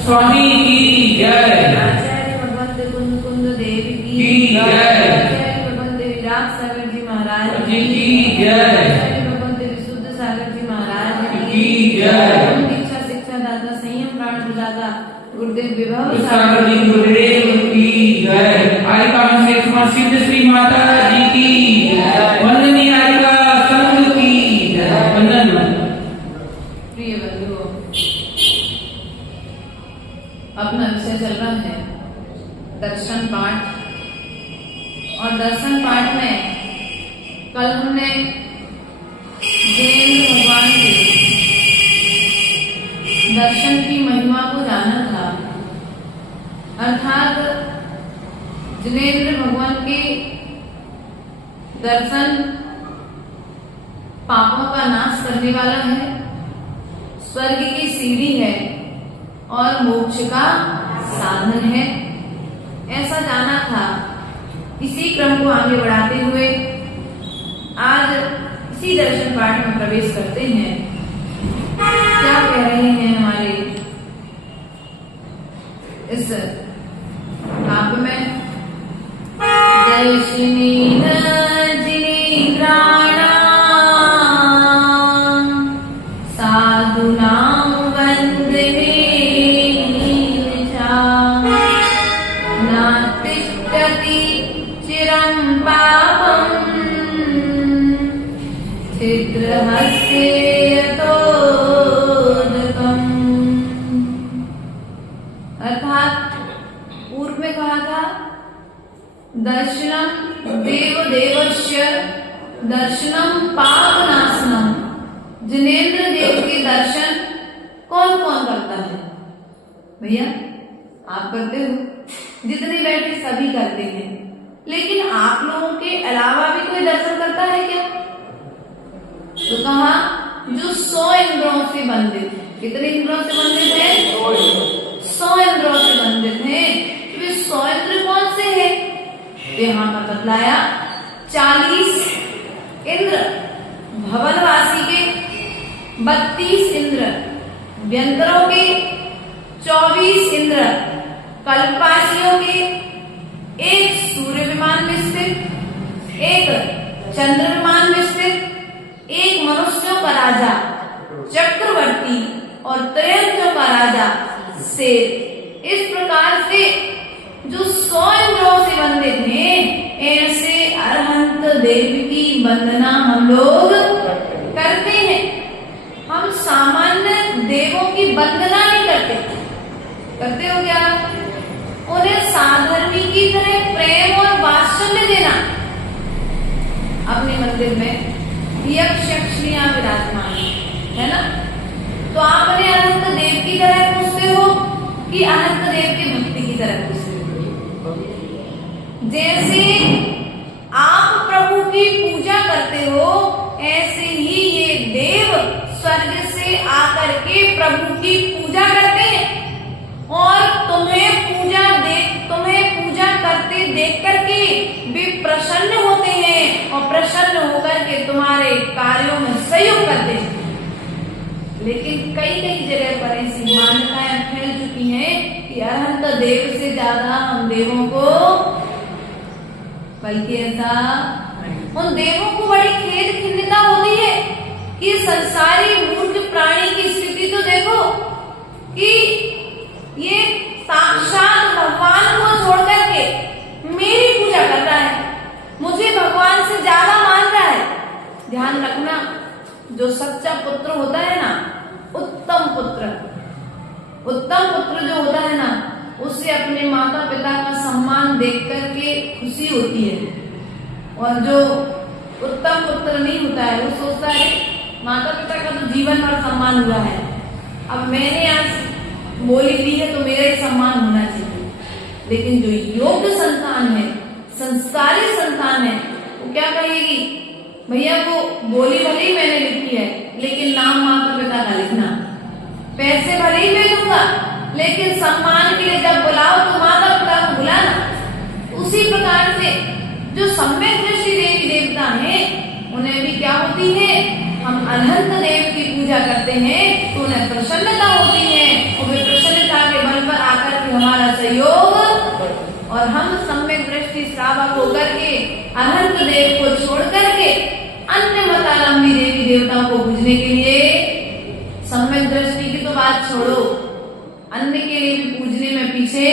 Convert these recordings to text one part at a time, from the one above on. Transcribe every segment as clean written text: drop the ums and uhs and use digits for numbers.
स्वामी की जय। आचार्य भगवंत कुंद देव की जय। आचार्य भगवंत विराट सागर जी महाराज की जय। आचार्य भगवंत विशुद्ध सागर जी महाराज की जय। दीक्षा शिक्षा दाता संयम प्राण प्रदाता गुरुदेव विभव सागर जी गुरुदेव की जय। आरिका में सिद्ध श्री माता जी की वंदनीय आरिका संघ की वंदन। प्रिय बंधुओं, अपना विषय चल रहा है दर्शन पाठ, और दर्शन पाठ में कल हमने जिनेंद्र भगवान के दर्शन की महिमा को जाना था। अर्थात जिनेंद्र भगवान के दर्शन पापों का नाश करने वाला है, स्वर्ग की सीढ़ी है और मोक्ष का साधन है, ऐसा जाना था। इसी क्रम को आगे बढ़ाते हुए आज इसी दर्शन पाठ में प्रवेश करते हैं। क्या कह रहे हैं हमारे इस काव्य में? जय श्री साधुनाम वंदने नातिष्ठति चिरं पापम् छिद्रहस्ते यतोदकम्। अर्थात पूर्व में कहा था दर्शनम देव देवस्य दर्शनम पापनाशनम। जिनेंद्र देव के दर्शन कौन कौन करता है? भैया आप करते हो, जितने बैठे सभी करते हैं, लेकिन आप लोगों के अलावा भी कोई दर्शन करता है क्या? तो कहा जो 100 इंद्रियों से बंधित है। कितने इंद्रियों से बंधित है? 100 इंद्रियों से बंधित है। वे 100 इंद्र कौन से है? यहाँ पर बतलाया 40 इंद्र भवनवासी के, 32 इंद्र व्यंतरों के, 24 इंद्र कल्पवासियों के, एक सूर्य विमान में स्थित, एक चंद्र विमान में स्थित, एक मनुष्यों का राजा चक्रवर्ती और त्रयंचों का राजा शेर। इस प्रकार से जो 100 इंद्रों से बंधित हैं, ऐसे अरहंत देव की वंदना हम लोग करते हैं। हम सामान्य देवों की वंदना नहीं करते। करते हो क्या? उन्हें साधर्मी की तरह प्रेम और वात्सल्य देना। अपने मंदिर में यक्ष यक्षिणियां विराजमान है ना, तो आप उन्हें अनंत देव की तरह पूछते हो कि अनंत देव की भक्ति की तरह पूछते हो? जैसे आप प्रभु की पूजा करते हो, ऐसे ही ये देव स्वर्ग से आकर के प्रभु की पूजा करते हैं, और तुम्हें पूजा करते देख करके वे प्रसन्न होते हैं और प्रसन्न होकर के तुम्हारे कार्यों में सहयोग करते हैं। लेकिन कई कई जगह पर ऐसी मान्यताएं फैल चुकी हैं कि अनंत देव से ज्यादा हम देवों को, बल्कि ऐसा उन देवों को बड़ी खेद खिन्नता होती है कि संसारी मूर्ख प्राणी की स्थिति तो देखो कि ये जो सच्चा पुत्र होता है ना, उत्तम पुत्र जो होता है ना, उसे अपने माता पिता का सम्मान देख करके खुशी होती है। और जो उत्तम पुत्र नहीं होता है, वो सोचता है माता पिता का तो जीवन भर सम्मान हुआ है, अब मैंने आज बोली दी है तो मेरा ही सम्मान होना चाहिए। लेकिन जो योग्य संतान है, संस्कारी संतान है, वो क्या कहेगी, भैया वो बोली भले ही मैंने लिखी है, लेकिन नाम माता पिता का लिखना, पैसे भले ही मैं दूंगा, लेकिन सम्मान के लिए जब बुलाओ तो माता पिता को बुलाना। उसी प्रकार से जो सम्यक दृष्टि देवी देवता हैं, उन्हें भी क्या होती है, हम अनंत देव की पूजा करते हैं तो उन्हें प्रसन्नता होती है, और वे प्रसन्नता के बल पर आकर के हमारा सहयोग, और हम सम्यक दृष्टि श्रावक होकर के अनंत देव को छोड़ करके अन्य मतालंबी देवी देवताओं को पूजने के लिए, सम्यक दृष्टि की तो बात छोड़ो, अन्य के लिए भी पूजने में पीछे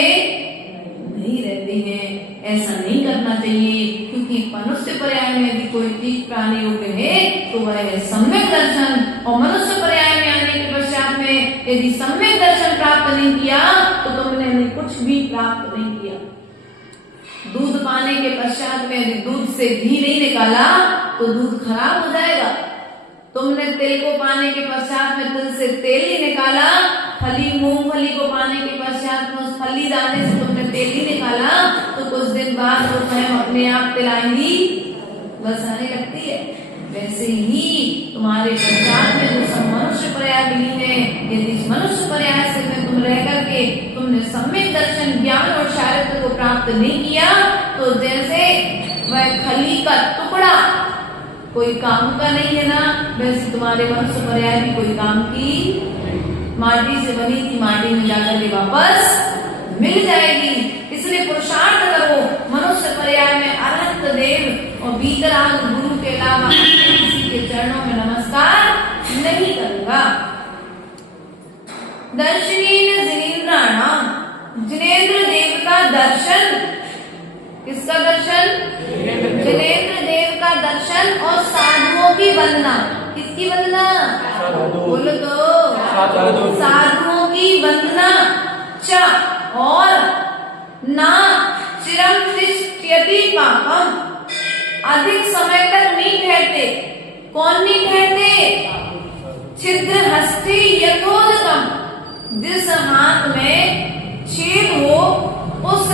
नहीं रहते हैं। ऐसा नहीं करना चाहिए, क्योंकि मनुष्य पर्याय में यदि कोई चीज प्राणी योग्य है तो वह है सम्यक दर्शन, और मनुष्य पर्याय में आने के पश्चात में यदि सम्यक दर्शन प्राप्त नहीं किया तो तुमने कुछ भी प्राप्त नहीं किया। दूध पाने के पश्चात में यदि दूध से घी नहीं निकाला तो दूध खराब हो जाएगा। तुमने तिल को पाने के पश्चात में तिल से तेल ही निकाला, फली मूंगफली को पाने के पश्चात में उस फली दाने से तुमने तेल ही निकाला, तो कुछ दिन बाद वो स्वयं अपने आप तिलाएंगी बस आने लगती है। वैसे ही तुम्हारे पश्चात में जो सब मनुष्य पर्याय मिली है, यदि इस मनुष्य पर्याय से में तुम रह करके तुमने सम्यक दर्शन ज्ञान और चारित्र को प्राप्त नहीं किया, तो जैसे वह खली का टुकड़ा कोई काम का नहीं है ना, वैसे तुम्हारे मनुष्य पर्याय भी कोई काम की, माटी से बनी थी माटी में जाकर के वापस मिल जाएगी। इसलिए पुरुषार्थ करो, मनुष्य पर्याय में अनंत देव और वीतराग गुरु के अलावा किसी के चरणों में नमस्कार नहीं करूंगा। दर्शनीन जिनेन्द्राणाम, जिनेन्द्र देव का दर्शन, किसका दर्शन, जिनेन्द्र देव का दर्शन, और साधुओं की वंदना, किसकी वंदना, बोलो तो, साधुओं की वंदना, च और ना चिरम तिष्ठ्यति पापम, अधिक समय तक नहीं ठहरते। कौन नहीं ठहरते, छिद्र हस्ती यथोदकम, जिस हाथ में छेद हो उस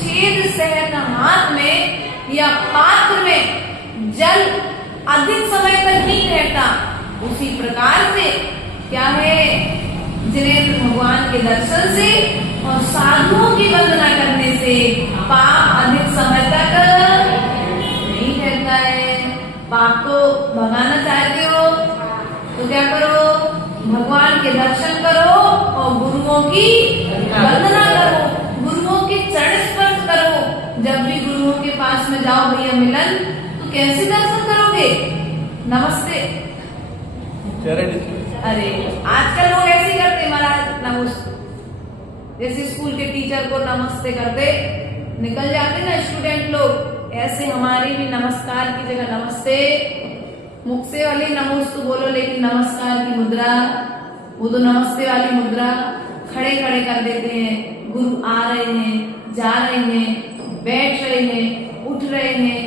छेद सहित हाथ में या पात्र में जल अधिक समय तक नहीं रहता, उसी प्रकार से क्या है, जिनेन्द्र भगवान के दर्शन से और साधुओं की वंदना करने से पाप अधिक समय तक नहीं रहता है। पाप को भगाना चाहते हो तो क्या करो, भगवान के दर्शन करो और गुरुओं की वंदना करो, गुरुओं के चरण स्पर्श करो। जब भी गुरुओं के पास में जाओ भैया मिलन, तो कैसे दर्शन करोगे, नमस्ते, अरे आजकल लोग ऐसे करते महाराज, नमस्ते, जैसे स्कूल के टीचर को नमस्ते करते निकल जाते ना स्टूडेंट लोग, ऐसे हमारी भी नमस्कार की जगह नमस्ते, मुख से वाली नमोस्तु बोलो, लेकिन नमस्कार की मुद्रा, वो तो नमस्ते वाली मुद्रा खड़े खड़े कर देते हैं। गुरु आ रहे हैं, जा रहे हैं, बैठ रहे हैं, उठ रहे हैं,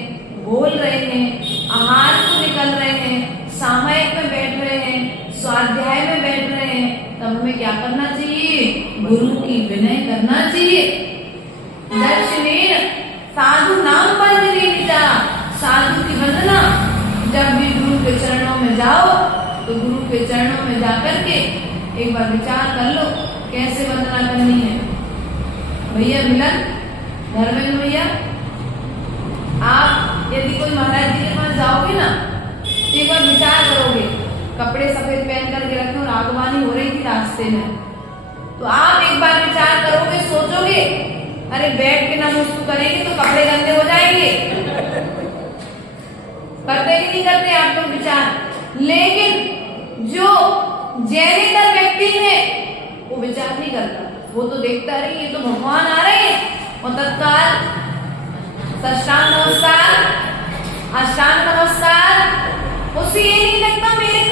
बोल रहे हैं, आहार को निकल रहे हैं, सामयिक में बैठ रहे हैं, स्वाध्याय में बैठ रहे हैं, तब हमें क्या करना चाहिए, गुरु की विनय करना चाहिए। दर्शनीय साधु नाम वंदनीय, साधु की वंदना, जब भी गुरु के चरणों में जाओ तो गुरु के चरणों में जाकर के एक बार विचार कर लो कैसे वंदना करनी है। भैया मिलन, धर्मेंद्र भैया, आप यदि कोई महाराज जी के पास जाओगे ना, एक बार विचार करोगे, कपड़े सफेद पहन करके रखो और आगवानी हो रही थी रास्ते में, तो आप एक बार विचार करोगे, सोचोगे अरे बैठ के नमस्ते करेंगे तो कपड़े गंदे हो जाएंगे, करते कि नहीं करते आप लोग विचार। लेकिन जो जैनेतर व्यक्ति है वो विचार नहीं करता, वो तो देखता रही ये तो भगवान आ रहे हैं, और तत्काल साष्टांग नमस्कार, अष्टांग नमस्कार, उसे ये नहीं लगता मेरे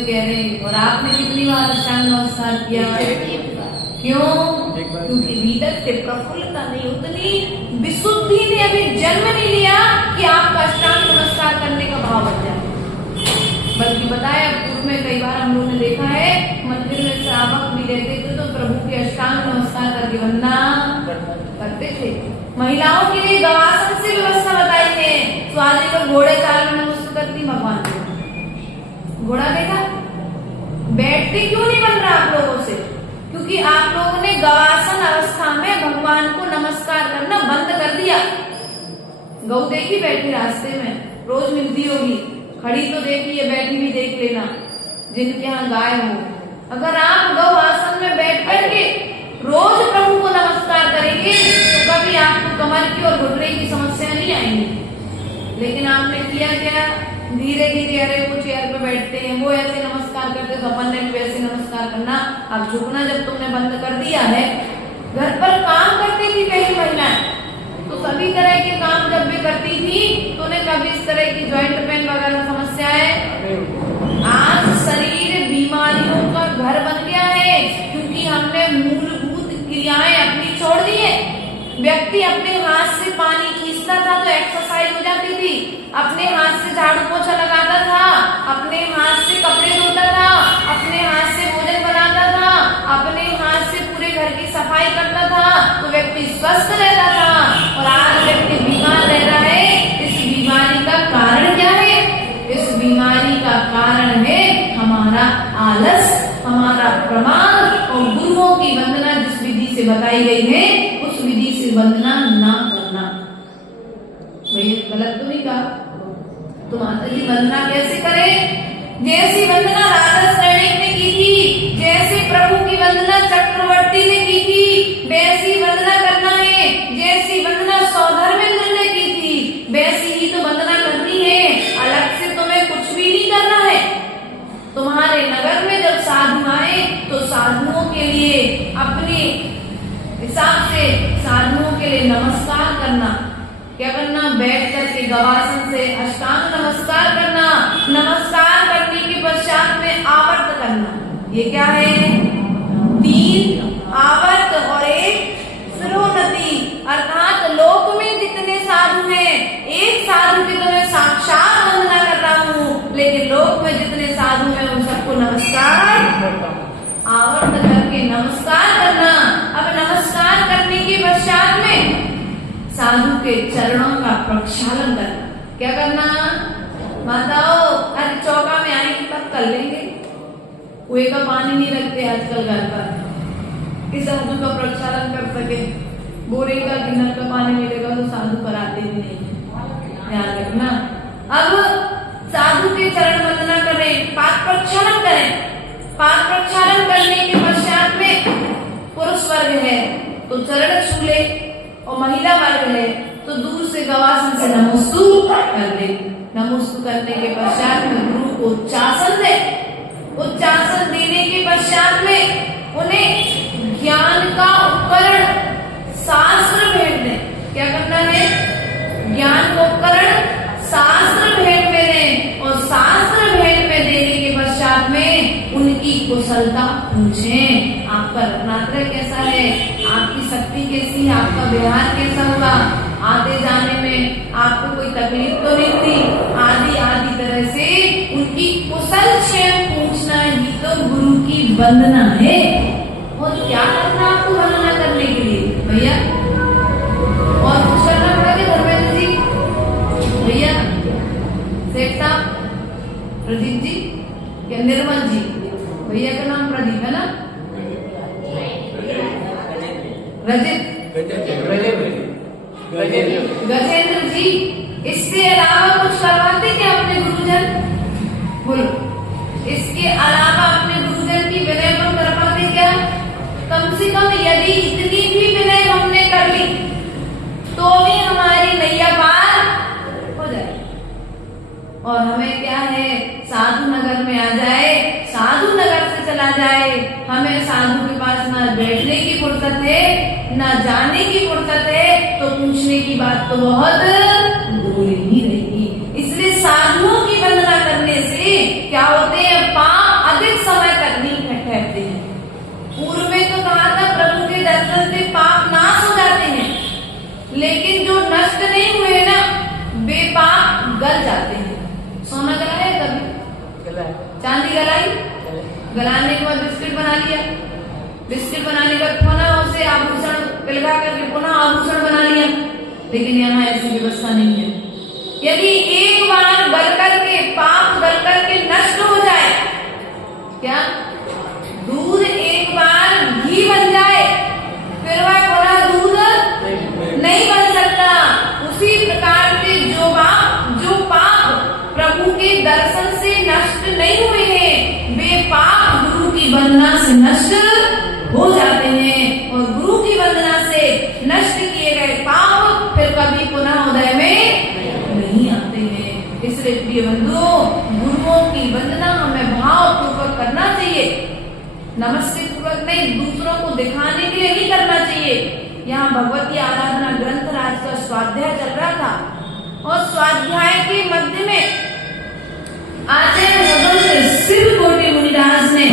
में कह रहे हैं और आपने कितनी बार अष्टांग नमस्कार किया? क्यों? क्योंकि भीतर से प्रफुल्लता नहीं, उतनी विशुद्धि ने अभी जन्म नहीं लिया कि आपका अष्टांग नमस्कार करने का भाव बन जाए। बल्कि बताया पूर्व में कई बार हम लोगों ने देखा है मंदिर में श्रावक भी रहते थे तो प्रभु के अष्टांग नमस्कार करके वंदना करते थे। महिलाओं के लिए गवासन से व्यवस्था बताई है। तो आज लोग घोड़े चाल में नमस्कार करती भगवान को। घोड़ा देखा? बैठते क्यों नहीं बन रहा आप लोगों से? क्योंकि आप लोगों ने गवासन अवस्था में भगवान को नमस्कार करना बंद कर दिया। गौ देखी बैठी रास्ते में, रोज मिलती होगी, खड़ी तो देखिए, बैठी भी देख लेना जिनके यहाँ गाय हो। अगर आप गौ आसन में बैठ करके रोज प्रभु को नमस्कार करेंगे तो कभी आपको कमर की और घुटने की समस्या नहीं आएंगी। लेकिन आपने किया क्या? धीरे धीरे, अरे वो चेयर पे बैठते हैं, वो ऐसे नमस्कार करते, तो अपन ने भी वैसे नमस्कार करना। अब झुकना जब तुमने बंद कर दिया है, घर पर काम करती थी पहली महिलाएं, तो सभी तरह के काम जब भी करती थी तो उन्हें कभी इस तरह की जॉइंट पेन वगैरह समस्या है। आज शरीर बीमारियों का घर बन गया है क्योंकि हमने मूलभूत क्रियाएं अपनी छोड़ दी है। व्यक्ति अपने हाथ से पानी खींचता था तो एक्सरसाइज हो जाती थी, अपने हाथ से झाड़ू पोछा लगाता था, अपने हाथ से कपड़े धोता था, अपने हाथ से भोजन बनाता था, अपने हाथ से पूरे घर की सफाई करता था, तो व्यक्ति स्वस्थ रहता था। और आज व्यक्ति बीमार रह रहा है। इस बीमारी का कारण क्या है? इस बीमारी का कारण है हमारा आलस, हमारा प्रमाद और गुरुओं की वंदना जिस विधि से बताई गई है उस विधि से वंदना ना करना। भाई गलत तो नहीं कहा? तो माता जी वंदना कैसे करें? जैसी वंदना राधा श्रेणी ने की थी, जैसे प्रभु की वंदना चक्रवर्ती ने की थी, वैसी वंदना करना है। जैसी वंदना सौधर्मेंद्र ने की थी वैसी ही तो वंदना करनी है। अलग से तुम्हें कुछ भी नहीं करना है। तुम्हारे नगर में जब साधु आए तो साधुओं के लिए अपने हिसाब से साधुओं के लिए नमस्कार करना। क्या करना? बैठ करके गवासन से अष्टांग नमस्कार करना। नमस्कार करने के पश्चात में आवर्त करना। ये क्या है? 3 आवर्त और 1 सिरोन्नति। अर्थात लोक में जितने साधु हैं, एक साधु की तो मैं साक्षात वंदना कर रहा हूँ, लेकिन लोक में जितने साधु हैं उन सबको नमस्कार आवर्त करके नमस्कार करना। अब नमस्कार करने के पश्चात में साधु के चरणों का प्रक्षालन करना। क्या करना? माताओं, अरे चौका में आएंगे तब कर लेंगे, कुएं का पानी नहीं रखते आजकल घर पर कि साधु का प्रक्षालन कर सके। बोरिंग का गिनर का पानी मिलेगा तो साधु कराते भी नहीं है, ध्यान रखना। अब साधु के चरण वंदना करें, पाद प्रक्षालन करें। पाद प्रक्षालन करने के पश्चात में पुरुष वर्ग है तो चरण छू ले, और महिला वर्ग है तो दूर से गवासन से नमोस्तु कर दे। नमोस्तु करने के पश्चात में गुरु को उच्चासन दे। उच्चासन देने के पश्चात में उन्हें ज्ञान का उपकरण शास्त्र भेंट दे। क्या करना है? ज्ञान का उपकरण शास्त्र भेंट में दें, और शास्त्र भेंट में देने के पश्चात में उनकी कुशलता पूछें। आपका रत्नात्रय कैसा है? आपकी शक्ति कैसी है? आपका व्यवहार कैसा हुआ? आते जाने में आपको कोई तकलीफ तो नहीं हुई? आदि आदि तरह से उनकी कुशल क्षेम पूछना ही तो गुरु की वंदना है। और क्या करना आपको वंदना करने के लिए भैया? और कुछ करना पड़ेगा धर्मेंद्र जी, भैया, सेठ साहब, प्रदीप जी या निर्मल जी? भैया का नाम प्रदीप है ना? रजित, गजेंद्र जी, इसके अलावा कुछ करवाते क्या अपने गुरुजन? बोलो, इसके अलावा अपने गुरुजन की विनय को करवाते क्या? कम से कम यदि इतनी भी विनय हमने कर ली तो भी हमारी नैया पार हो जाए। और हमें क्या है? साधु नगर में आ जाए, साधु नगर से चला जाए, हमें साधु के पास ना बैठने की फुर्सत है ना जाने की फुर्सत है, तो पूछने की बात तो बहुत दूर ही रहेगी। इसलिए साधुओं की वंदना करने से क्या होते हैं? पाप चांदी गलाई, गलाने के बाद बिस्किट बना लिया, बिस्किट बनाने के बाद पुनः उसे आभूषण पिलगा करके पुनः आभूषण बना लिया। लेकिन यहाँ ऐसी व्यवस्था नहीं है। यदि एक बार गल करके पाप गल करके नष्ट हो जाए, क्या दूध एक बार घी बन जाए फिर वह पुनः दूध नहीं बन सकता। उसी प्रकार से जो पाप प्रभु के दर्शन से नष्ट नहीं हुए हैं, वे पाप गुरु की वंदना से नष्ट हो जाते हैं। और गुरु की वंदना से नष्ट किए गए पाप फिर कभी पुनः उदय में नहीं आते हैं। इसलिए प्रिय बंधुओं, गुरुओं की वंदना हमें भाव पूर्वक करना चाहिए, नमस्ते पूर्वक नहीं, दूसरों को दिखाने के लिए नहीं करना चाहिए। यहाँ भगवती आराधना ग्रंथ राज का स्वाध्याय चल रहा था और स्वाध्याय के मध्य में आचार्य भगवत शिवकोटि मुनिदास ने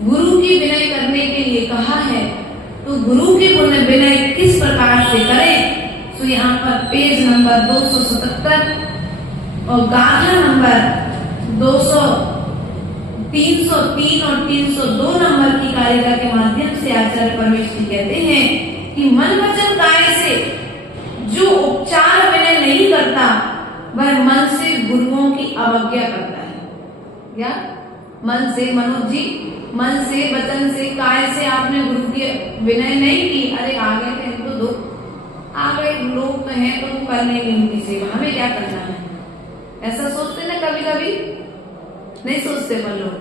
गुरु की विनय करने के लिए कहा है। तो गुरु की विनय किस प्रकार से करें, तो यहाँ पर पेज नंबर 277 और गाथा नंबर 303 और 302 नंबर की कारिका के माध्यम से आचार्य परमेश जी कहते हैं कि मन वचन काय से जो उपचार विनय नहीं करता वह मन से गुरुओं की अवज्ञा करता है। क्या मन से, मनोज जी, मन से वचन से काय से आपने गुरु की विनय नहीं की, अरे आ गए थे तो दो, आ गए लोग तो हैं तो वो कर लेंगे उनकी सेवा, हमें क्या करना है, ऐसा सोचते ना कभी कभी, नहीं सोचते पर लोग,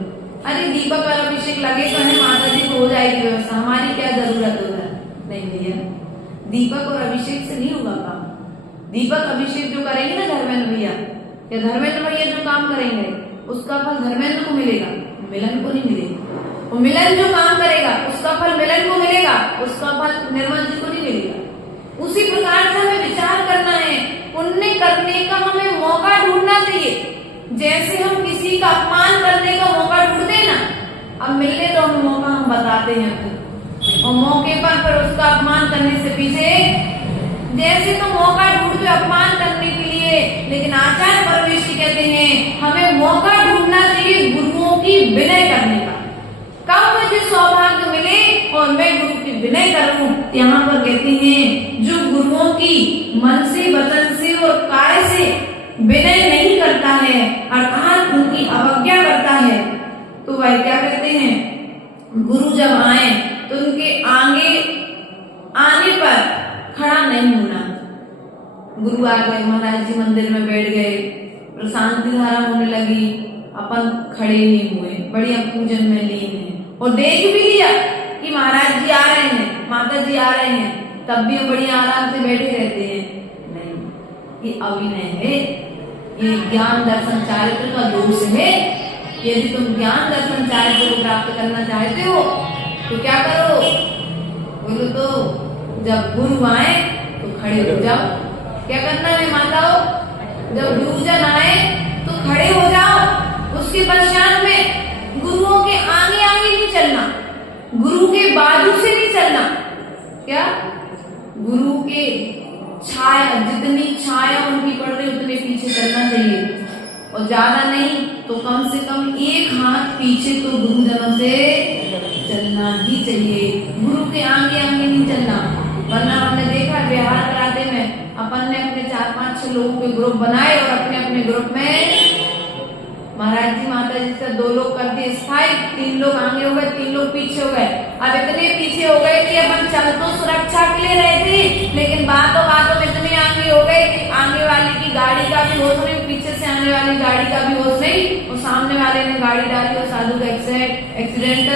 अरे दीपक और अभिषेक लगे तो है, माता जी को हो जाएगी व्यवस्था, हमारी क्या जरूरत होगा। नहीं भैया, दीपक और अभिषेक से नहीं होगा काम। दीपक अभिषेक जो करेंगे ना धर्मेंद्र भैया या धर्मेंद्र भैया जो काम करेंगे उसका फल धर्मेंद्र को मिलेगा, मिलन को नहीं मिलेगा। और मिलन जो काम करेगा उसका फल मिलन को मिलेगा, उसका फल निर्मल जी को नहीं मिलेगा। उसी प्रकार से हमें विचार करना है, पुण्य करने का हमें मौका ढूंढना चाहिए। जैसे हम किसी का अपमान करने का मौका ढूंढते ना, अब मिलने तो हम मौका हम बताते हैं और मौके पर फिर उसका अपमान करने से पीछे, जैसे तो मौका ढूंढते अपमान करने के लिए, लेकिन आचार्य परमेश जी कहते हैं हमें मौका ढूंढना चाहिए गुरुओं की विनय करने का। कब मुझे सौभाग्य मिले और मैं गुरु की विनय करूं, यहाँ पर कहते हैं जो गुरुओं की मन से, वचन से और काय से विनय नहीं करता है अर्थात उनकी अवज्ञा करता है, तो वह क्या कहते हैं, गुरु जब आए तो उनके आगे आने पर खड़ा नहीं होना। गुरु आ गए, महाराज जी मंदिर में बैठ गए, शांति धारा होने लगी, अपन खड़े नहीं हुए, बढ़िया पूजन में लीन है और देख भी लिया कि महाराज जी आ रहे हैं, माता जी आ रहे हैं, तब भी वो बढ़िया आराम से बैठे रहते हैं। नहीं, ये अभिनय है, ये ज्ञान दर्शन चारित्र का दोष है। यदि तुम ज्ञान दर्शन चारित्र को प्राप्त करना चाहते हो तो क्या करो, बोलो तो जब गुरु आए तो खड़े हो जाओ। क्या करना है माताओं, जब गुरुजन आए तो खड़े हो जाओ। उसके पश्चात में गुरुओं के आगे आगे नहीं चलना, गुरु के बाजू से नहीं चलना। क्या गुरु के छाया, जितनी छाया उनकी पड़ रही उतने पीछे चलना चाहिए और ज्यादा नहीं तो कम से कम एक हाथ पीछे तो गुरुजनों से चलना ही चाहिए, गुरु के आगे आगे नहीं चलना। वरना हमने देखा व्यवहार कराते में अपन ने अपने 4-5-6 लोगों के ग्रुप बनाए और अपने अपने ग्रुप में महाराज जी माता जी से 2 लोग कर दिए स्थायी, 3 लोग आगे हो गए, 3 लोग पीछे हो गए। अब इतने पीछे हो गए कि अपन चल तो सुरक्षा के लिए रहे थे, लेकिन बातों बातों में इतने आगे हो गए कि आगे वाले की गाड़ी का भी होश नहीं, पीछे से आने वाली गाड़ी का भी होश नहीं, और सामने वाले ने गाड़ी डाली और साधु का एक्सीडेंट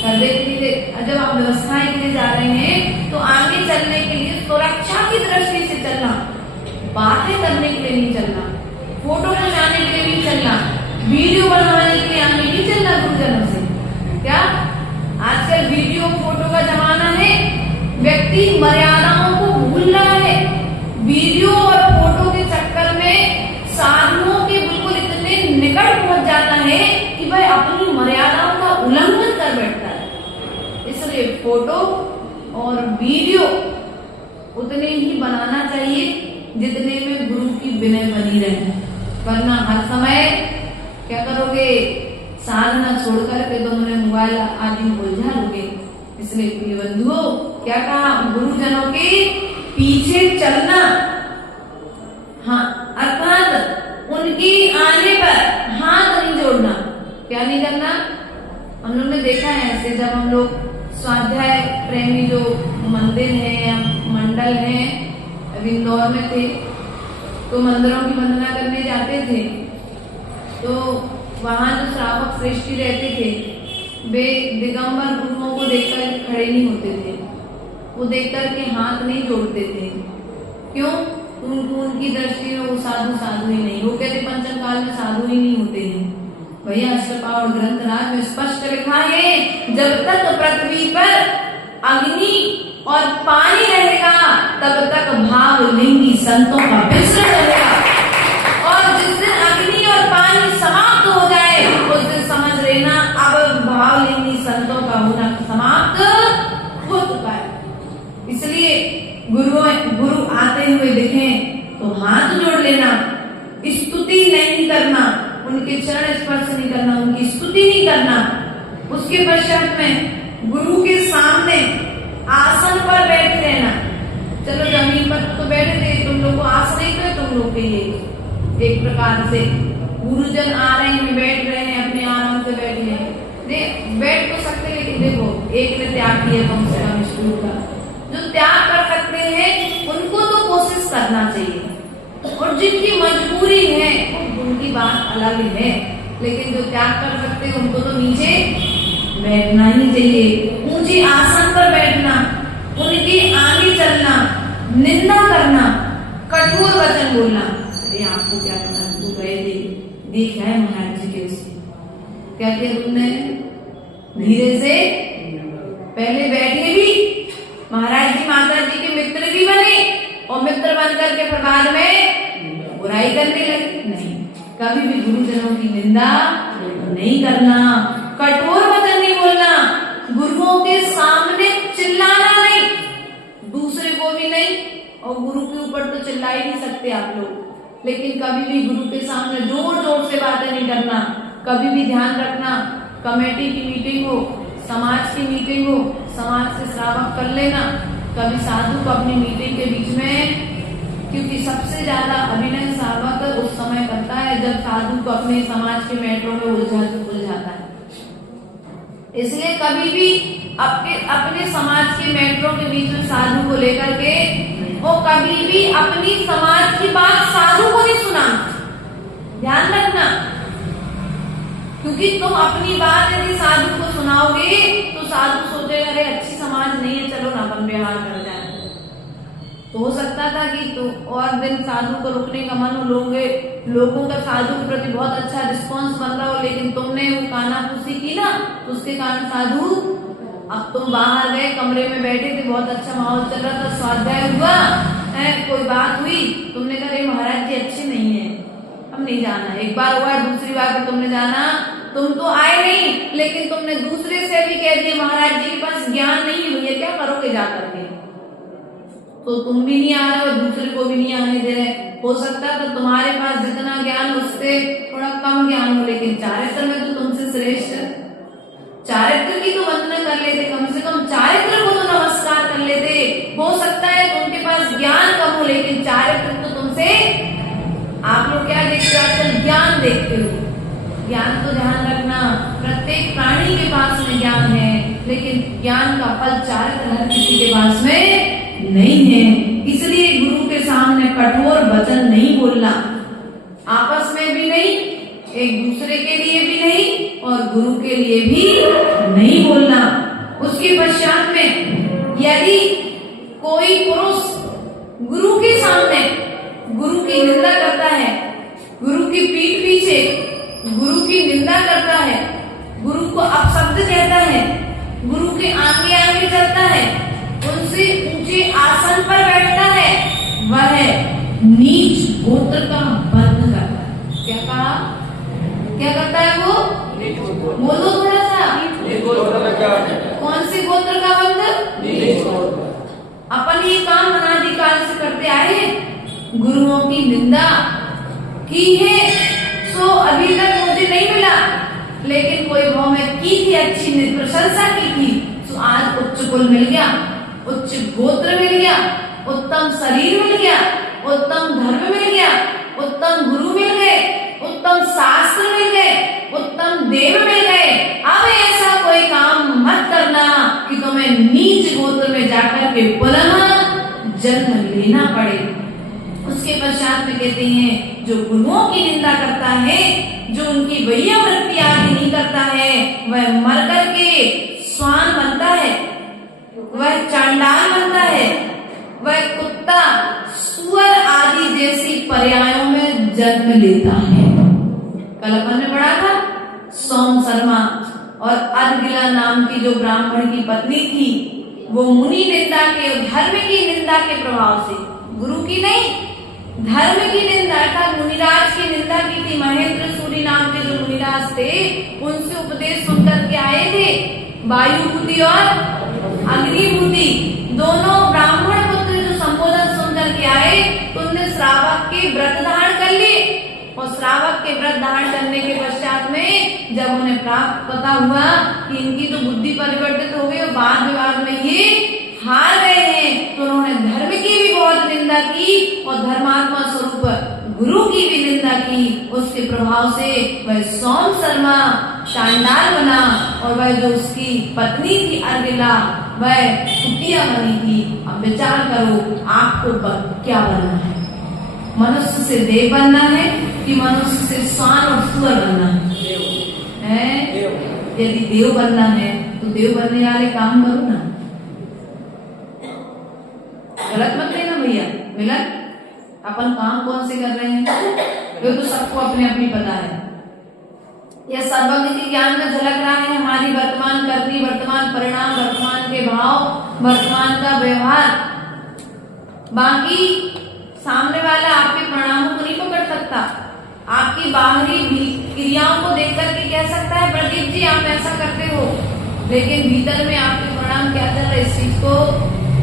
कर देती थे। जब आप व्यवस्थाएं के लिए जा रहे हैं तो आगे चलने के लिए सुरक्षा की दृष्टि से चलना, बातें करने के लिए नहीं चलना, फोटो खिंचाने के लिए नहीं चलना, वीडियो बनवाने के लिए आगे नहीं चलना गुरुजनों से। क्या आजकल वीडियो फोटो का जमाना है, व्यक्ति मर्यादाओं को भूल रहा है। वीडियो और फोटो के चक्कर में साधुओं के बिल्कुल इतने निकट पहुंच जाता है कि वह अपनी मर्यादाओं का उल्लंघन कर बैठता है। इसलिए फोटो और वीडियो उतने ही बनाना चाहिए जितने में गुरु की विनय बनी रहे, वरना हर समय क्या करोगे? साधना छोड़ करके तुमने मोबाइल आदि में उलझा लोगे। इसलिए प्रिय बंधुओं, क्या कहा? गुरुजनों के पीछे चलना, हाँ, अर्थात उनकी आने पर हाथ नहीं जोड़ना। क्या नहीं करना? हम लोग ने देखा है ऐसे, जब हम लोग स्वाध्याय प्रेमी जो मंदिर है या मंडल है, अभी इंदौर में थे, तो मंदिरों की वंदना करने जाते थे, तो वहां जो श्रावक श्रेष्ठी रहते थे, वे दिगंबर गुरुओं को देखकर खड़े नहीं होते थे, वो देखकर के हाथ नहीं जोड़ते थे। क्यों? उनकी दृष्टि में वो साधु साधु ही नहीं, वो कहते पंचम काल में साधु ही नहीं होते हैं। भैया अष्टपावड़ ग्रंथराज में स्पष्ट लिखा है, जब तक पृथ्वी पर अग्नि और पानी रहेगा तब तक भावलिंगी संतों का विसर्जन रहेगा, और जिस दिन अग्नि और पानी समाप्त हो जाए उस दिन समझ लेना अब भावलिंगी संतों का होना समाप्त हो चुका है। इसलिए गुरु आते हुए दिखें तो हाथ जोड़ लेना, स्तुति नहीं करना, उनके चरण स्पर्श नहीं करना, उनकी स्तुति नहीं करना। उसके पश्चात में गुरु के सामने आसन पर बैठे रहना। चलो जमीन पर तो बैठे थे, तुम लोग को आसन ही तो तुम लोग के लिए एक प्रकार से गुरुजन आ रहे हैं, बैठ रहे हैं, अपने आराम से बैठ रहे हैं। बैठ तो सकते, लेकिन देखो एक ने त्याग किया कम से कम स्कूल का। जो त्याग कर सकते हैं उनको तो कोशिश करना चाहिए, और जिनकी मजबूरी है उनकी बात अलग है, लेकिन जो त्याग कर सकते हैं उनको तो नीचे बैठना ही चाहिए, ऊंचे आसन पर बैठना, उनके आगे चलना, निंदा करना, कठोर वचन बोलना। अरे आपको क्या पता, तू गए देखा है महाराज जी के उससे क्या किया तुमने? धीरे से पहले बैठे भी, महाराज जी माता जी के मित्र भी बने, और मित्र बनकर के फिर बाद में बुराई करने लगे। नहीं, कभी भी गुरुजनों की निंदा नहीं करना, कठोर वचन नहीं बोलना, गुरुओं के सामने चिल्लाना नहीं, दूसरे को भी नहीं, और गुरु के ऊपर तो चिल्ला ही नहीं सकते आप लोग, लेकिन कभी भी गुरु के सामने जोर जोर से बातें नहीं करना। कभी भी ध्यान रखना, कमेटी की मीटिंग हो, समाज की मीटिंग हो, समाज से श्रावक कर लेना, कभी साधु को अपनी मीटिंग के बीच में, क्योंकि सबसे ज्यादा अभिनय श्रावक उस समय करता है जब साधु को अपने समाज के मैटरों में उलझाता है। इसलिए कभी भी अपने समाज के मैटरों के बीच में साधु को लेकर के वो कभी भी अपनी समाज की बात साधु को नहीं सुनाना, ध्यान रखना, क्योंकि तुम अपनी बात यदि साधु को सुनाओगे तो साधु सोचेगा अरे अच्छी समाज नहीं है, चलो ना अपन व्यवहार कर जाए। तो हो सकता था कि तो और दिन साधु को रुकने का मन हो, लोगों का साधु के प्रति बहुत अच्छा रिस्पांस बन रहा हो, लेकिन तुमने वो कानाफूसी की ना, तो उसके कारण साधु, अब तुम बाहर गए, कमरे में बैठे थे, बहुत अच्छा माहौल चल रहा था, स्वाध्याय हुआ है, कोई बात हुई, तुमने कहा महाराज जी अच्छे नहीं है, हम नहीं जाना। एक बार हुआ, दूसरी बार तुमने जाना, तुम तो आए नहीं, लेकिन तुमने दूसरे से भी कह दिया महाराज जी के पास ज्ञान नहीं है, भैया क्या करोगे जाकर के? तो तुम भी नहीं आ रहे और दूसरे को भी नहीं आने दे रहे। हो सकता है तो तुम्हारे पास जितना ज्ञान उससे थोड़ा कम ज्ञान हो, लेकिन चारित्र में तो तुमसे श्रेष्ठ, चारित्र की तो वंदना कर लेते, कम से कम चारित्र को तो नमस्कार कर लेते। हो सकता है तो उनके पास ज्ञान कम हो, लेकिन चारित्र तो तुमसे, आप लोग क्या देखते हो आजकल? ज्ञान देखते हो। ज्ञान तो ध्यान रखना, प्रत्येक प्राणी के पास में ज्ञान है, लेकिन ज्ञान का फल चारित्र हर किसी के पास में नहीं है। इसलिए गुरु के सामने कठोर वचन नहीं बोलना, आपस में भी नहीं, एक दूसरे के लिए भी नहीं, और गुरु के लिए भी नहीं बोलना। उसके पश्चात में यदि कोई पुरुष गुरु के सामने गुरु की निंदा करता है, गुरु की पीठ पीछे गुरु की निंदा करता है, गुरु को अपशब्द कहता है, गुरु के आगे आगे चलता है, उनसे ऊंचे आसन पर बैठता है, वह नीच गोत्र का बंध करता है। क्या कहा? क्या करता है वो? बोलो थोड़ा सा। कौन से गोत्र का बंध? अपन ये काम अनादिकाल से करते आए हैं, गुरुओं की निंदा की है, तो अभी तक मुझे नहीं मैं की थी, अच्छी प्रशंसा की थी, तो आज उच्च कुल मिल गया, उच्च गोत्र मिल गया, उत्तम शरीर मिल गया, उत्तम धर्म मिल गया, उत्तम गुरु मिल गए, उत्तम शास्त्र मिल गए, उत्तम देव मिल गए। अब ऐसा कोई काम मत करना कि तुम्हें नीच गोत्र में जाकर के पुनः जन्म लेना पड़े। उसके पश्चात में कहते हैं जो गुरुओं की निंदा करता है, जो उनकी वैया वृत्ति आदि नहीं करता है, वह मर करके स्वान बनता है, वह चांडाल बनता है, वह कुत्ता सुअर आदि जैसी पर्यायों में जन्म लेता है। कल अपन ने पढ़ा था सोम शर्मा और अर्गिला नाम की जो ब्राह्मण की पत्नी थी, वो मुनि निंदा के, धर्म की निंदा के प्रभाव से, गुरु की नहीं, धर्म की निंदा अर्थात मुनिराज की निंदा की थी। महेंद्र सूरी नाम के जो मुनिराज थे, उनसे उपदेश सुनकर के आए थे वायुभूति और अग्निभूति, दोनों ब्राह्मण पुत्र जो संबोधन सुनकर के आए, तो उन्होंने श्रावक के व्रत धारण कर लिए, और श्रावक के व्रत धारण करने के पश्चात में जब उन्हें प्राप्त पता हुआ कि इनकी तो बुद्धि परिवर्तित हो गई और वाद विवाद में ये हार गए हैं, तो उन्होंने धर्म की भी बहुत निंदा की और धर्मात्मा स्वरूप गुरु की भी निंदा की। उसके प्रभाव से वह सोम शर्मा चांडाल बना, और वह जो उसकी पत्नी थी अर्गिला, वह कुटिया बनी थी। अब विचार करो आपको क्या बनना है, मनुष्य से देव बनना है कि मनुष्य से स्वान और सुअर बनना है? यदि देव बनना है तो देव बनने वाले काम करो ना, गलत मत लेना भैया। गलत अपन काम कौन से कर रहे हैं, ये तो सबको अपने अपनी पता है। यह सर्वज्ञ के ज्ञान में झलक रहा है हमारी वर्तमान करनी, वर्तमान परिणाम, वर्तमान के भाव, वर्तमान का व्यवहार। बाकी सामने वाला आपके परिणामों को नहीं पकड़ सकता, आपकी बाहरी क्रियाओं को देख करके कह सकता है प्रदीप जी आप ऐसा करते हो, लेकिन भीतर में आपके परिणाम क्या चल रहा है इस चीज को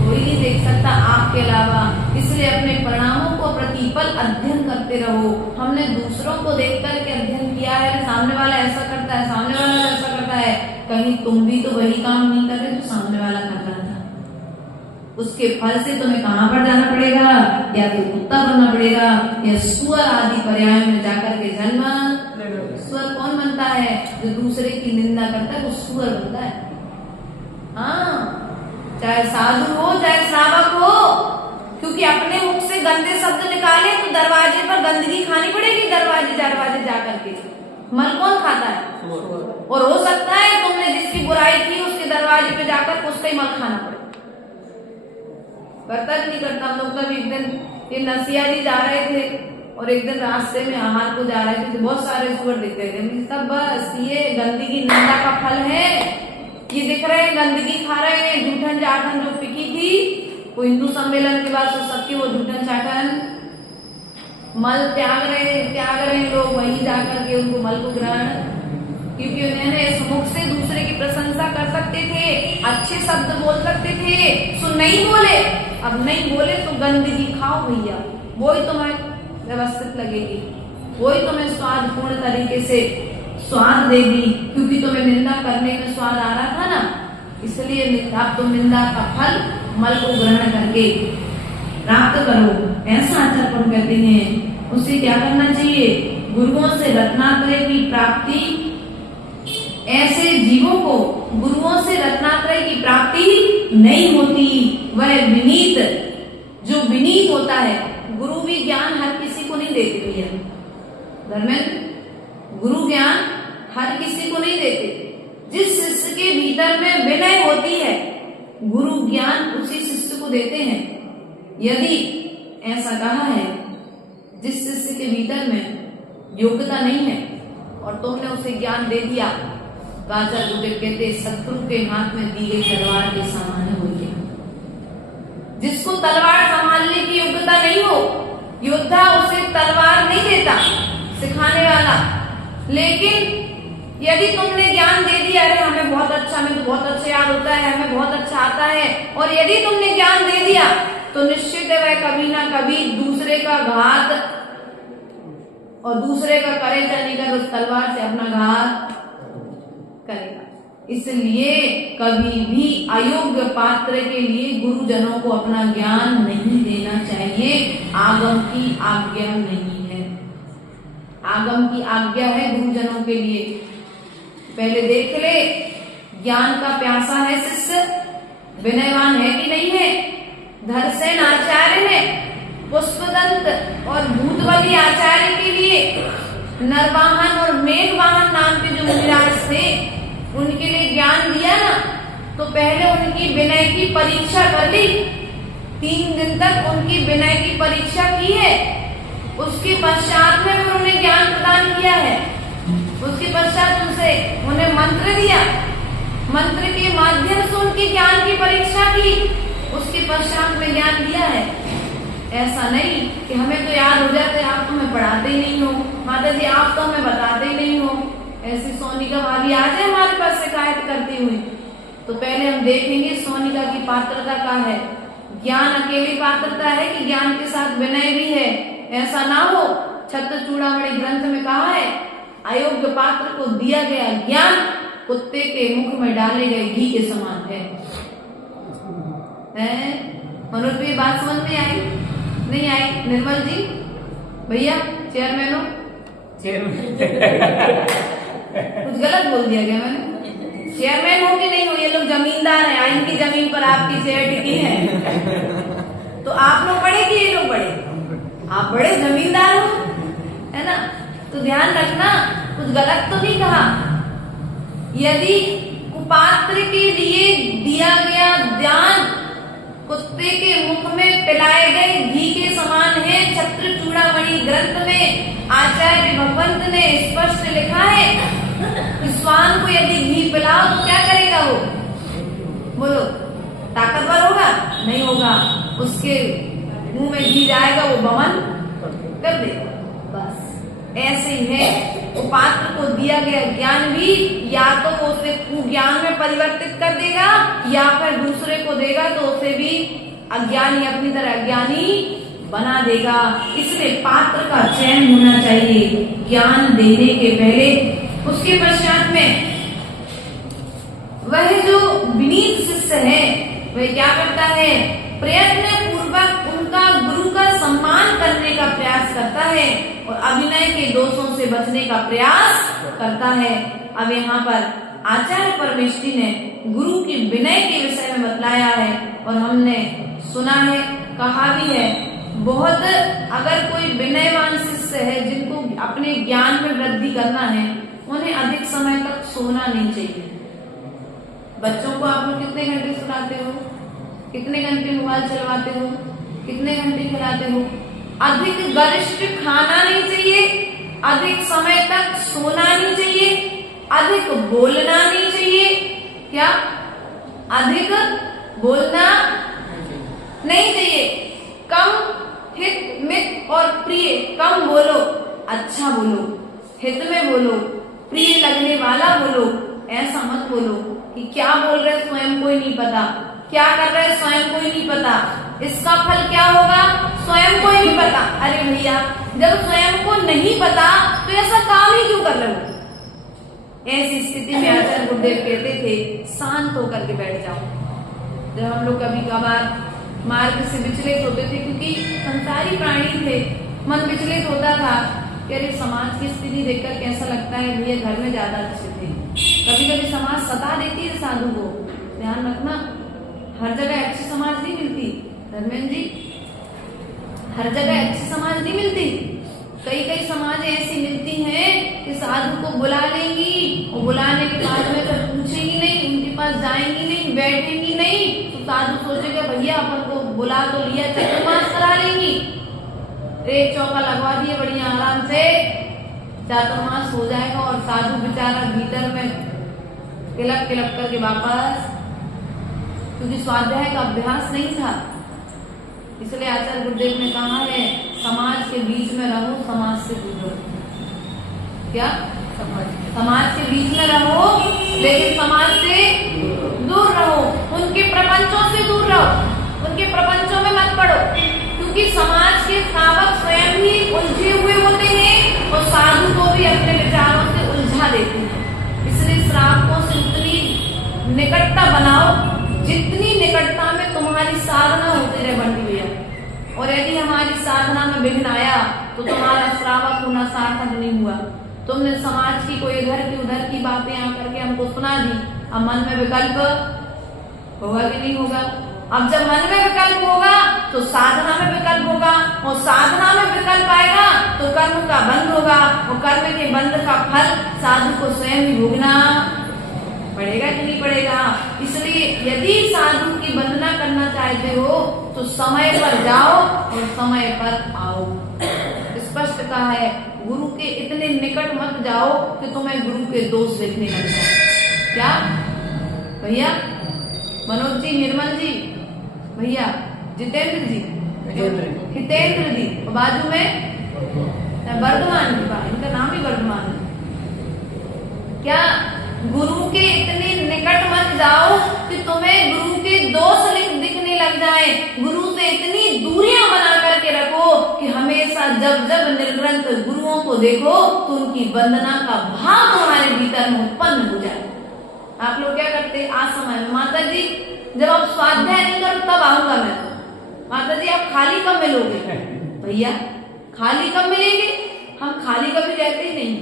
कोई नहीं देख सकता आपके अलावा। इसलिए अपने परिणामों को प्रतिपल अध्ययन करते रहो। हमने दूसरों को देख करके अध्ययन किया है, सामने वाला ऐसा करता है, सामने वाला ऐसा करता है, कहीं तुम भी तो वही काम नहीं कर रहे जो सामने वाला कर रहा था। उसके फल से तुम्हें कहां पर जाना पड़ेगा, या तो कुत्ता बनना पड़ेगा या सुअर आदि पर्यायों में जाकर के जन्म। सुअर कौन बनता है? जो दूसरे की निंदा करता है वो सुअर बनता है। हाँ, चाहे साधु हो चाहे श्रावक हो, क्योंकि अपने मुख से गंदे शब्द निकाले तो दरवाजे पर गंदगी खानी पड़ेगी। दरवाजे जाकर के मल कौन खाता है? और हो सकता है तुमने जिसकी बुराई की उसके दरवाजे पे जाकर उसका ही मल खाना पड़े। करता नहीं करता। हम लोग एक दिन ये नसिया जी जा रहे थे और एक दिन रास्ते में आहार को जा रहे थे तो बहुत सारे सुअर दिख रहे थे। तब बस ये गंदगी निंदा का फल है, ये दिख रहे हैं गंदगी खा रहे हैं। जूठन जाठन जो पिकी थी वो हिंदू सम्मेलन के बाद सबकी वो जूठन चाठन मल त्याग रहे लोग, वहीं जाकर के उनको मल को ग्रहण, क्योंकि उन्होंने इस मुख से दूसरे की प्रशंसा कर सकते थे, अच्छे शब्द बोल सकते थे, सो नहीं बोले। अब नहीं बोले तो गंदगी खाओ भैया, वही तुम्हें व्यवस्थित लगेगी, वही तुम्हें स्वादपूर्ण तरीके से स्वाद देगी, क्योंकि तुम्हें निंदा करने में स्वाद आ रहा था ना। इसलिए अब तुम निंदा का फल मल को ग्रहण करके प्राप्त करो। ऐसा आचरण कहते हैं। उसे क्या करना चाहिए? गुरुओं से रत्नात्रय की प्राप्ति, ऐसे जीवों को गुरुओं से रत्नात्रय की प्राप्ति नहीं होती। वह विनीत, जो विनीत होता है, गुरु भी ज्ञान हर किसी को नहीं देते भैया। धर्मेंद्र, गुरु ज्ञान हर किसी को नहीं देते। जिस शिष्य के भीतर में विनय होती है, गुरु ज्ञान उसी शिष्य को देते हैं। यदि ऐसा कहा है जिस शिष्य के भीतर में योग्यता नहीं है और तुमने उसे ज्ञान दे दिया, आचार्य गुरुदेव कहते शत्रु के हाथ में दी गई तलवार के समान हो गया। जिसको तलवार संभालने की योग्यता नहीं हो, योद्धा उसे तलवार नहीं देता सिखाने वाला। लेकिन यदि तुमने ज्ञान दे दिया, अरे हमें बहुत अच्छा, हमें तो बहुत अच्छा याद होता है, हमें बहुत अच्छा आता है, और यदि तुमने ज्ञान दे दिया तो निश्चित है वह कभी ना कभी दूसरे का घात और दूसरे का करे जाने का उस तलवार से अपना घात करेगा। इसलिए कभी भी अयोग्य पात्र के लिए गुरुजनों को अपना ज्ञान नहीं देना चाहिए। आगम की आज्ञा नहीं है, आगम की आज्ञा है गुरुजनों के लिए। पहले देख ले, ज्ञान का प्यासा है शिष्य, विनयवान है कि नहीं है। धरसेन आचार्य है, पुष्पदंत और भूतबली आचार्य के लिए नरवाहन और मेघवाहन नाम के जो मुनिराज थे उनके लिए ज्ञान दिया ना, तो पहले उनकी विनय की परीक्षा कर ली। 3 दिन तक उनकी विनय की परीक्षा की है, उसके पश्चात में उन्हें ज्ञान प्रदान किया है। उसके पश्चात उन्हें मंत्र दिया, मंत्र के माध्यम से उनके ज्ञान की परीक्षा की, उसके पश्चात में ज्ञान दिया है। ऐसा नहीं कि हमें तो याद हो जाते, आप तो हमें पढ़ाते ही नहीं हो, माता जी आप तो हमें बताते ही नहीं हो। ऐसी सोनिका भाभी आ जाए हमारे पास शिकायत करती हुई, तो पहले हम देखेंगे सोनिका की पात्रता क्या है। ज्ञान अकेली पात्रता है कि ज्ञान के साथ विनय भी है? ऐसा ना हो। छत्र चूड़ामणि ग्रंथ में कहा है, अयोग्य पात्र को दिया गया ज्ञान कुत्ते के मुख में डाले गए घी के समान है। मनोज भी बात समझ में आई नहीं आई? निर्मल जी भैया चेयरमैन हो, कुछ गलत बोल दिया क्या मैंने? चेयरमैन हो कि नहीं हो? ये लोग जमींदार हैं, इनकी जमीन पर आपकी चेयर टिकी है। तो आप लोग बड़े कि ये लोग बड़े? आप बड़े जमींदार हो, है ना? तो ध्यान रखना, कुछ गलत तो नहीं कहा। यदि कुपात्र के लिए दिया गया ज्ञान कुत्ते के मुख में पिलाए गए घी के समान है, छत्र चूड़ामणि ग्रंथ में आचार्य भगवंत ने स्पष्ट लिखा है कि स्वान को यदि घी पिलाओ तो क्या करेगा वो? बोलो, ताकतवर होगा? नहीं होगा, उसके मुंह में घी जाएगा, वो बमन कर देगा। बस ऐसे ही है, पात्र को दिया गया ज्ञान भी या तो वो उसे ज्ञान में परिवर्तित कर देगा या फिर दूसरे को देगा तो उसे भी अज्ञानी अपनी तरह अज्ञानी बना देगा। इसलिए पात्र का चयन होना चाहिए ज्ञान देने के पहले। उसके पश्चात में वह जो विनीत शिष्य है वह क्या करता है? प्रयत्न पूर्वक उनका गुरु का सम्मान करने का प्रयास करता है और अभिनय के दोषों से बचने का प्रयास करता है। अब यहाँ पर आचार्य परमेष्ठी ने गुरु की विनय के विषय में बतलाया है और हमने सुना है, कहा भी है। बहुत अगर कोई विनयवान शिष्य है जिनको अपने ज्ञान में वृद्धि करना है, उन्हें अधिक समय तक सोना नहीं चाहिए। बच्चों को आप लोग कितने घंटे सुलाते हो? कितने घंटे मोबाइल चलवाते हो? कितने घंटे खिलाते हो? अधिक गरिष्ठ खाना नहीं चाहिए, अधिक समय तक सोना नहीं चाहिए, अधिक बोलना नहीं चाहिए। क्या? अधिक बोलना नहीं चाहिए। कम हित मित और प्रिय, कम बोलो, अच्छा बोलो, हित में बोलो, प्रिय लगने वाला बोलो। ऐसा मत बोलो कि क्या बोल रहे स्वयं को ही नहीं पता, क्या कर रहे स्वयं को ही नहीं पता, इसका फल क्या होगा स्वयं को ही नहीं पता। अरे भैया, जब स्वयं को नहीं पता तो ऐसा काम ही क्यों कर रहे हो? ऐसी स्थिति में आचार्य गुरुदेव कहते थे, शांत होकर के बैठ जाओ। जब हम लोग कभी कभार मार्ग से विचलित होते थे, क्योंकि संसारी प्राणी थे, मन विचलित होता था कि अरे समाज की स्थिति देखकर कैसा लगता है, भैया घर में ज्यादा अच्छे थे। कभी कभी समाज सता देती है साधु को। ध्यान रखना, हर जगह अच्छी समाज नहीं मिलती धर्मेंद्र जी, हर जगह अच्छी समाज नहीं मिलती। कई कई समाज ऐसी मिलती हैं कि साधु को बुला लेंगी और बुलाने के बाद में फिर पूछेंगी नहीं, उनके पास जाएंगी नहीं, बैठेंगी नहीं, तो साधु सोचेगा भैया अपन को बुला तो लिया, चतुर्मास करा लेंगी, एक चौका लगवा दिए बढ़िया आराम से, चातुर्मास हो जाएगा और साधु बेचारा भीतर में किलक किलक करके वापस, क्योंकि स्वाध्याय का अभ्यास नहीं था। इसलिए आचार्य गुरुदेव ने कहा है, समाज के बीच में रहो, समाज से दूर रहो। क्या? समाज के बीच में रहो लेकिन समाज से दूर रहो, उनके प्रपंचों से दूर रहो, उनके प्रपंचों में मत पड़ो, क्योंकि समाज के श्रावक स्वयं ही उलझे हुए होते हैं और साधु को भी अपने विचारों से उलझा देते हैं। इसलिए श्रावकों निकटता बनाओ, जितनी निकटता में तुम्हारी साधना होती रहे बंटी भैया। और यदि हमारी साधना में विघ्न आया तो तुम्हारा श्रावक होना सार्थक नहीं हुआ। तुमने समाज की कोई इधर की उधर की बातें आकर के हमको सुना दी, अब मन में विकल्प होगा कि नहीं होगा? अब जब मन में विकल्प होगा तो साधना में विकल्प होगा, और साधना में विकल्प आएगा तो कर्म का बंध होगा, और कर्म के बंध का फल साधु को स्वयं ही भोगना पड़ेगा कि नहीं पड़ेगा? इसलिए यदि साधु की वंदना करना चाहते हो तो समय पर जाओ और समय पर आओ। स्पष्ट कहा है, गुरु के इतने निकट मत जाओ कि तुम्हें गुरु के दोष देखने लग जाए। क्या भैया? मनोज जी, निर्मल जी, भैया जितेंद्र जी, हितेंद्र जी, और बाजू में वर्धमान जी, इनका नाम ही वर्धमान है। क्या गुरु के इतने निकट मत जाओ कि तुम्हें गुरु के दोष दिखने लग जाए। गुरु से इतनी दूरियां बना करके रखो कि हमेशा जब जब निर्ग्रंथ गुरुओं को देखो तो उनकी वंदना का भाव तुम्हारे भीतर में उत्पन्न हो जाए। आप लोग क्या करते? आज समय में माता जी जब आप स्वाध्याय नहीं करो तब आऊंगा मैं। माता जी आप खाली कब मिलोगे? भैया खाली कब मिलेंगे? हम खाली कभी रहते ही नहीं।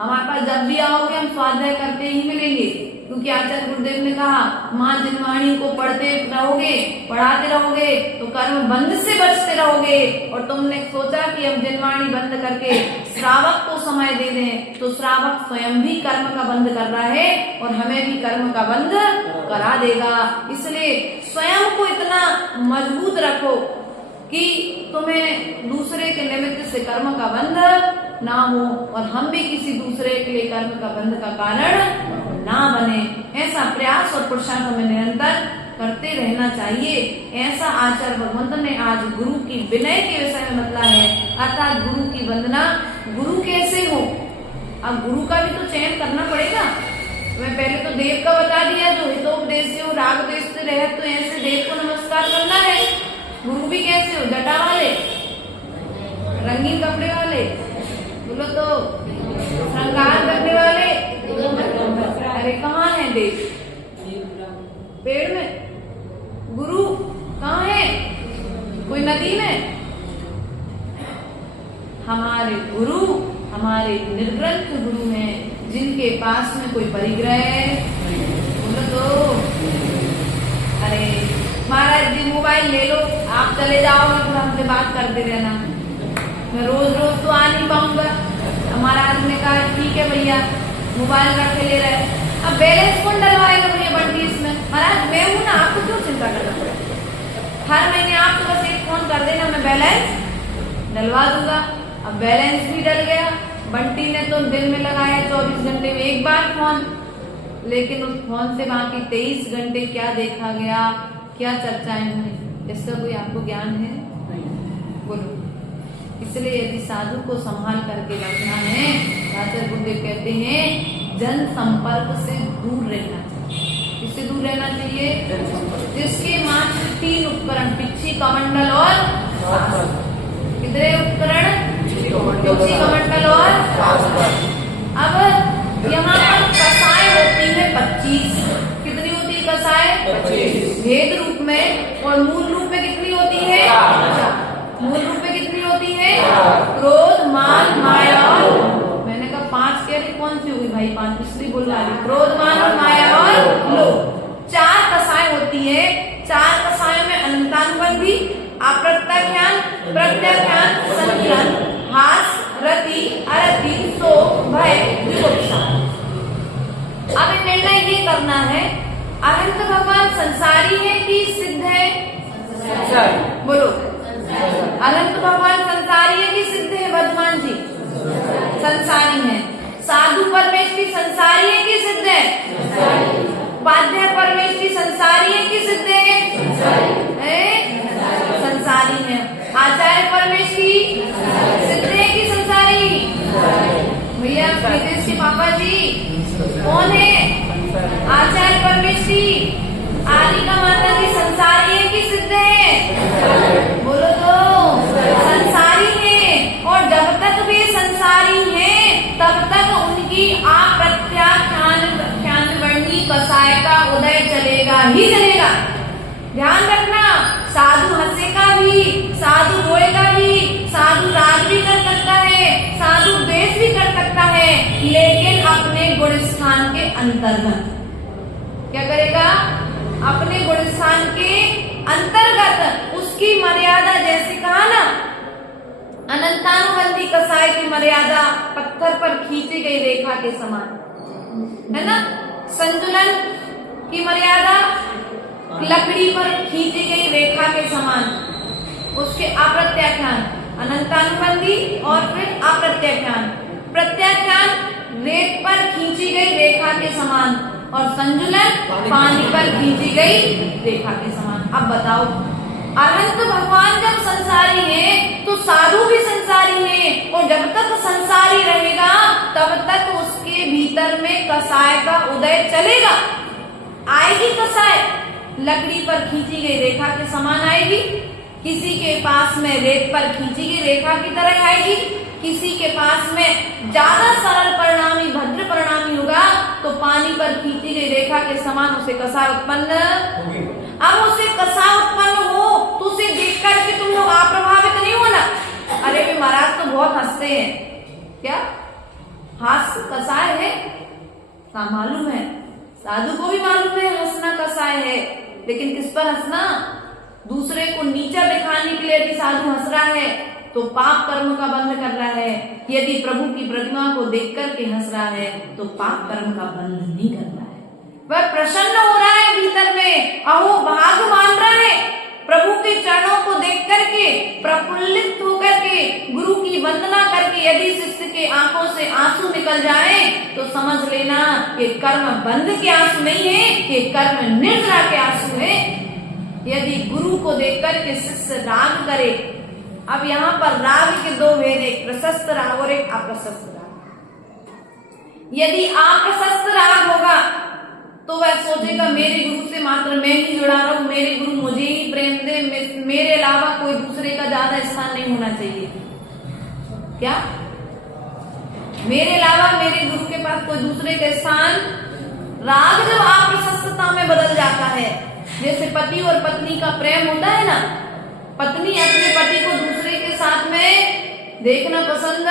हमारे पास जब भी आओगे हम स्वाध्याय करते ही मिलेंगे, क्योंकि आचार्य गुरुदेव ने कहा माँ जिनवाणी को पढ़ते रहोगे, पढ़ाते रहोगे तो कर्म बंध से बचते रहोगे। और तुमने सोचा कि अब जिनवाणी बंद करके श्रावक को समय दे दें, तो श्रावक स्वयं भी कर्म का बंध कर रहा है और हमें भी कर्म का बंध करा देगा। इसलिए स्वयं को इतना मजबूत रखो कि तुम्हें दूसरे के निमित्त से कर्म का बंध ना हो, और हम भी किसी दूसरे के लिए कर्म का बंध का कारण ना बने। ऐसा प्रयास और पुरुषार्थ हमें निरंतर करते रहना चाहिए। ऐसा आचार्य भगवंत ने आज गुरु की विनय के विषय में बतला है, अर्थात गुरु की वंदना। गुरु कैसे हो? अब गुरु का भी तो चयन करना पड़ेगा। मैं पहले तो देव का बता दिया, जो हितोपदेश हो, राग देश से रहे, तो ऐसे देव को नमस्कार करना है। गुरु भी कैसे हो? जटा वाले, रंगीन कपड़े वाले, बोलो तो श्रृंगार करने वाले। अरे कहाँ है देव? पेड़ में। गुरु कहाँ है? कोई नदी में। हमारे गुरु हमारे निर्ग्रंथ गुरु हैं, जिनके पास में कोई परिग्रह है। बोलो तो अरे महाराज जी मोबाइल ले लो, आप चले जाओगे तो हमसे बात करते रहना, मैं रोज रोज तो आ नहीं पाऊंगा। महाराज ने कहा ठीक है भैया, मोबाइल रख के ले रहे। अब बैलेंस कौन डलवाएगा भैया बंटी इसमें? महाराज मैं हूं ना, आपको क्यों चिंता करना पड़ेगा? हर महीने आप तो बस एक फोन कर देना, मैं बैलेंस डलवा दूंगा। अब बैलेंस भी डल गया। बंटी ने तो दिन में लगाया 24 घंटे में एक बार फोन, लेकिन उस फोन से बाकी 23 घंटे क्या देखा गया, क्या चर्चाएं हुई, इसका कोई आपको ज्ञान है? बोलो। इसलिए यदि साधु को संभाल करके रखना है, आचार्य गुरुदेव कहते हैं जन संपर्क से दूर रहना चाहिए। इससे दूर रहना चाहिए जिसके मात्र 3 उपकरण, पिछी कमंडल और कितने उपकरण? पिछी कमंडल और। अब यहाँ पर कसाय होती है 25। कितनी होती है कसाय? 25 भेद रूप में, और मूल रूप में कितनी होती है? मूल रूप में कितनी होती है? क्रोध, मान, माया और, मैंने कहा 5 कह रही, कौन सी होगी भाई 5? इसलिए बोल रहा है क्रोध, मान और माया और लोभ। 4 कसाय होती है। 4 कसायों में अनंतानुबंधी, अप्रत्याख्यान, प्रत्याख्यान, संख्यान, हास, रति, अरति, शोक, भय, विवक्षा। अब निर्णय ये करना है, अनंत भगवान संसारी है कि सिद्ध है? बोलो। अनंत भगवान संसारी है कि सिद्ध है? वर्धमान जी संसारी है। साधु परमेश्वरी संसारी है कि सिद्ध है? उपाध्याय परमेश्वरी संसारी है कि सिद्ध है? संसारी है। आचार्य परमेश्वरी सिद्ध है कि संसारी? भैया नितेश के पापा जी कौन है? आचार्य परमेश्वरी। आलिका माता जी संसारी है कि सिद्ध है? बोलो तो संसारी है। और जब तक वे संसारी हैं तब तक उनकी अप्रत्याख्यान वर्णी कसाय का उदय चलेगा ही चलेगा। ध्यान रखना, साधु हंसेगा भी, साधु रोएगा भी, साधु राग भी कर सकता है, साधु द्वेष भी कर सकता है, लेकिन अपने गुण स्थान के अंतर्गत। क्या करेगा? अपने गुण स्थान के अंतर्गत उसकी मर्यादा, जैसे कहा ना, अनंतानुबंधी कसाय की मर्यादा पत्थर पर खींची गई रेखा के समान है ना। संतुलन की मर्यादा लकड़ी पर खींची गई रेखा के समान। उसके अप्रत्याख्यान, अनंतानुबंधी और फिर अप्रत्याख्यान। प्रत्याख्यान रेत पर खींची गई रेखा के समान और संतुलन पानी पर खींची गई रेखा के समान। अब बताओ, अनंत भगवान जब संसारी है तो साधु भी संसारी है, और जब तक संसारी रहेगा तब तक उसके भीतर में कसाय का उदय चलेगा। आएगी कसाय, लकड़ी पर खींची गई रेखा के समान आएगी, किसी के पास में रेत पर खींची गई रेखा की तरह आएगी, किसी के पास में ज्यादा सरल परिणामी, भद्र परिणामी होगा तो पानी पर खींची गई रेखा के समान उसे कसाय उत्पन्न। अब उसे कसाय उत्पन्न हो तो उसे देख करके तुम लोग अप्रभावित नहीं हो ना। अरे भी महाराज तो बहुत हंसते हैं, क्या हास्य कसाय है? क्या मालूम है? साधु को भी मालूम है हंसना कसाय है, लेकिन किस पर हंसना? दूसरे को नीचा दिखाने के लिए यदि साधु हंस रहा है तो पाप कर्म का बंध कर रहा है, यदि प्रभु की प्रतिमा को देख करके हंस रहा है तो पाप कर्म का बंध नहीं कर रहा है, वह प्रसन्न हो रहा है भीतर में, अहो भाग मान रहा है। प्रभु के चरणों को देख करके प्रफुल्लित होकर के गुरु की वंदना करके यदि शिष्य के आंखों से आंसू निकल जाए तो समझ लेना ये कर्म बंध के आंसू नहीं है, ये कर्म निर्जरा के आंसू है। यदि गुरु को देख करके शिष्य राग करे, अब यहाँ पर राग के दो भेद, एक प्रशस्त राग और एक अप्रशस्त राग। यदि अप्रशस्त राग होगा तो वह सोचेगा मेरे गुरु से मात्र मैं ही जुड़ा रहूं, मेरे गुरु मुझे ही प्रेम दे, मेरे अलावा कोई दूसरे का ज्यादा स्थान नहीं होना चाहिए। क्या मेरे अलावा मेरे गुरु के पास कोई दूसरे का स्थान? राग जब अप्रशस्तता में बदल जाता है, जैसे पति और पत्नी का प्रेम होता है ना, पत्नी अपने पति को दूसरे के साथ में देखना पसंद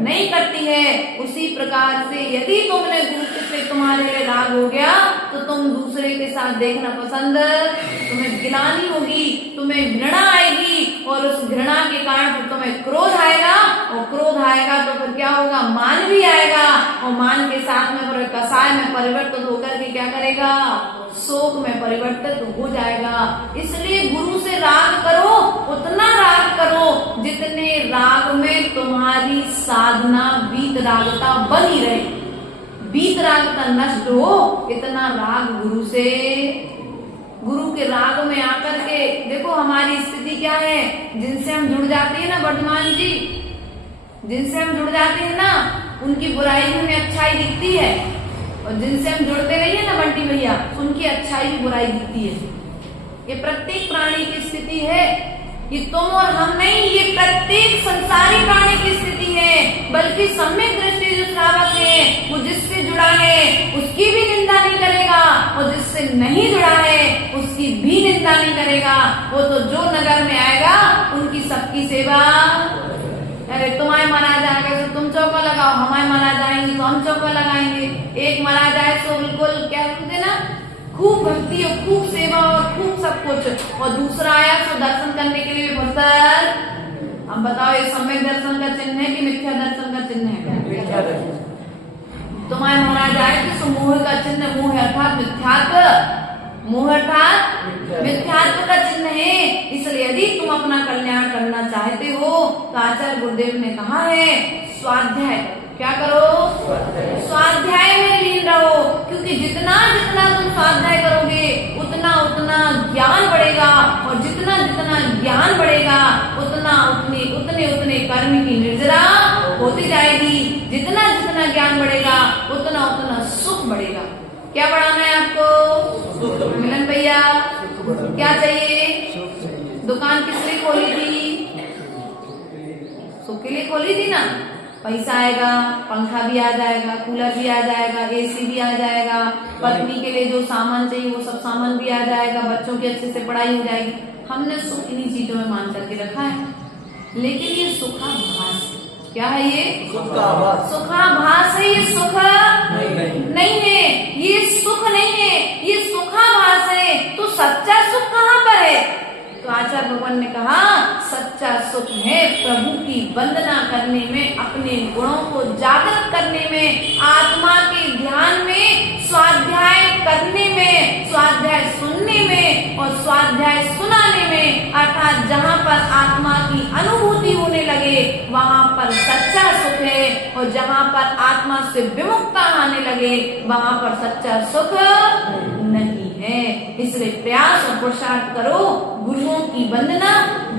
नहीं करती है, उसी प्रकार से यदि तुमने गुरु से तुम्हारे लिए राग हो गया तो तुम दूसरे के साथ देखना पसंद, तुम्हें गिलानी होगी, तुम्हें घृणा आएगी, और उस घृणा के कारण फिर तुम्हें क्रोध आएगा, और क्रोध आएगा तो फिर क्या होगा? मान भी आएगा, और मान के साथ में फिर कसाय में परिवर्तित होकर के क्या करेगा? शोक में परिवर्तित हो जाएगा। इसलिए गुरु से राग करो, उतना राग करो जितने राग में तुम्हारी साधना वीत रागता बनी रहे, वीत रागता नष्ट हो, इतना राग गुरु से, गुरु के राग में आकर के देखो हमारी स्थिति क्या है। जिनसे हम जुड़ जाते हैं ना वर्तमान जी, जिनसे हम जुड़ जाते हैं ना, उनकी बुराई हमें अच्छाई दिखती है, और जिनसे हम जुड़ते नहीं है ना बंटी भैया, उनकी अच्छाई भी बुराई दिखती है। ये प्रत्येक प्राणी की स्थिति है, ये तुम और हम नहीं, ये प्रत्येक संसारी प्राणी की स्थिति है। बल्कि सम्यक दृष्टि जो श्रावक है वो जिससे जुड़ा है उसकी भी निंदा नहीं करेगा, और जिससे नहीं जुड़ा है उसकी भी निंदा नहीं करेगा। वो तो जो नगर में आएगा उनकी सबकी सेवा। अरे तुम्हारे महाराज आएगा तो तुम चौका लगाओ, हमारे महाराज आएंगे तो हम चौका लगाएंगे। एक महाराज आए तो बिल्कुल क्या कहते ना, खूब भक्ति और खूब सेवा और खूब सब कुछ, और दूसरा आया तो दर्शन करने के लिए भी भक्तर। अब बताओ ये सम्यक दर्शन का चिन्ह है कि मिथ्या दर्शन का चिन्ह है? तुम्हारे महाराज आए तो मोह का चिन्ह, मोह अर्थात मिथ्यात्व, मोह अर्थात मिथ्यात्व का चिन्ह है। इसलिए यदि तुम अपना कल्याण करना चाहते हो तो आचार्य गुरुदेव ने कहा है स्वाध्याय, क्या करो? स्वाध्याय में लीन रहो, क्योंकि जितना जितना तुम स्वाध्याय करोगे उतना उतना ज्ञान बढ़ेगा, और जितना जितना ज्ञान बढ़ेगा उतना उतने उतने कर्म की निर्जरा होती जाएगी। जितना जितना ज्ञान बढ़ेगा उतना उतना सुख बढ़ेगा। क्या बढ़ाना है आपको मिलन भैया? क्या चाहिए? दुकान किस लिए खोली थी? सुख के लिए खोली थी ना, पैसा आएगा, पंखा भी आ जाएगा, कूलर भी आ जाएगा, एसी भी आ जाएगा, पत्नी के लिए जो सामान चाहिए वो सब सामान भी आ जाएगा, बच्चों की अच्छे से पढ़ाई हो जाएगी। हमने सुख इन्हीं चीजों में मान करके रखा है। लेकिन ये सुखाभास, क्या है ये? सुखाभास है। ये सुख नहीं है, ये सुख नहीं है, ये सुखाभास है। तो सच्चा सुख कहाँ पर है? तो आचार्य भगवान ने कहा सच्चा सुख है प्रभु की वंदना करने में, अपने गुणों को जागृत करने में, आत्मा के ध्यान में, स्वाध्याय करने में, स्वाध्याय सुनने में और स्वाध्याय सुनाने में। अर्थात जहाँ पर आत्मा की अनुभूति होने लगे वहाँ पर सच्चा सुख है, और जहाँ पर आत्मा से विमुखता आने लगे वहाँ पर सच्चा सुख नहीं है। इसलिए प्रयास और पुरुषार्थ करो, गुरुओं की वंदना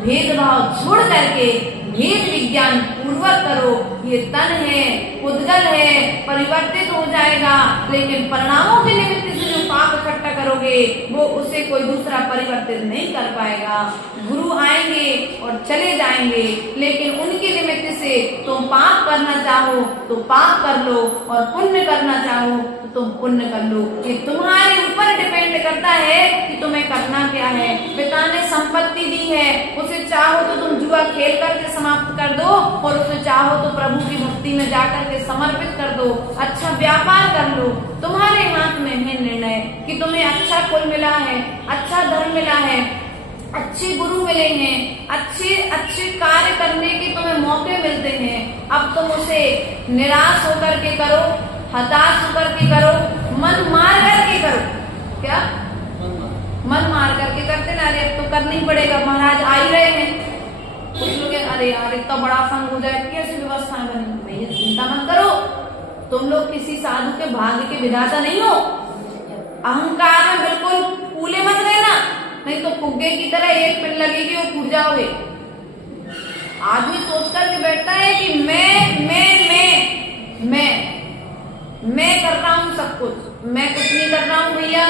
भेदभाव छोड़ करके भेद विज्ञान पूर्वक करो। ये तन है, उद्गल है, परिवर्तित हो जाएगा, लेकिन परिणामों के निमित्त से जो पाप इकट्ठा करोगे वो उसे कोई दूसरा परिवर्तित नहीं कर पाएगा। गुरु आएंगे और चले जाएंगे, लेकिन उनके निमित्त से तुम पाप करना चाहो तो पाप कर लो, और पुण्य करना चाहो तो तुम पुण्य कर लो। ये तुम्हारे ऊपर डिपेंड करता है कि तुम्हें करना क्या है। पिता ने संपत्ति दी है, उसे चाहो तो तुम जुआ खेल करके समाप्त कर दो, और उसे चाहो तो प्रभु की भक्ति में जाकर के समर्पित कर दो, अच्छा व्यापार कर लो। तुम्हारे हाथ में है निर्णय कि तुम्हें अच्छा कुल मिला है, अच्छा धर्म मिला है, अच्छे गुरु मिले हैं, अच्छे अच्छे कार्य करने के तुम्हें मौके मिलते हैं। अब तुम उसे निराश होकर के करो, हताश होकर के करो, मन मार करके करो। क्या मन मार करके करते ना? अरे अब तो करना ही पड़ेगा, महाराज आ ही रहे हैं। कुछ लोग अरे यार इतना बड़ा संघ हो जाए, कैसी व्यवस्था बनी? भैया चिंता मत करो, तुम लोग किसी साधु के भाग्य के विधाता नहीं हो। अहंकार में बिल्कुल फूले मत रहना, नहीं तो फुग्गे की तरह एक पिन लगेगी और फूट जाओगे। आदमी सोच करके बैठता है कि मैं कर रहा हूँ सब कुछ, मैं कुछ नहीं कर रहा हूँ। भैया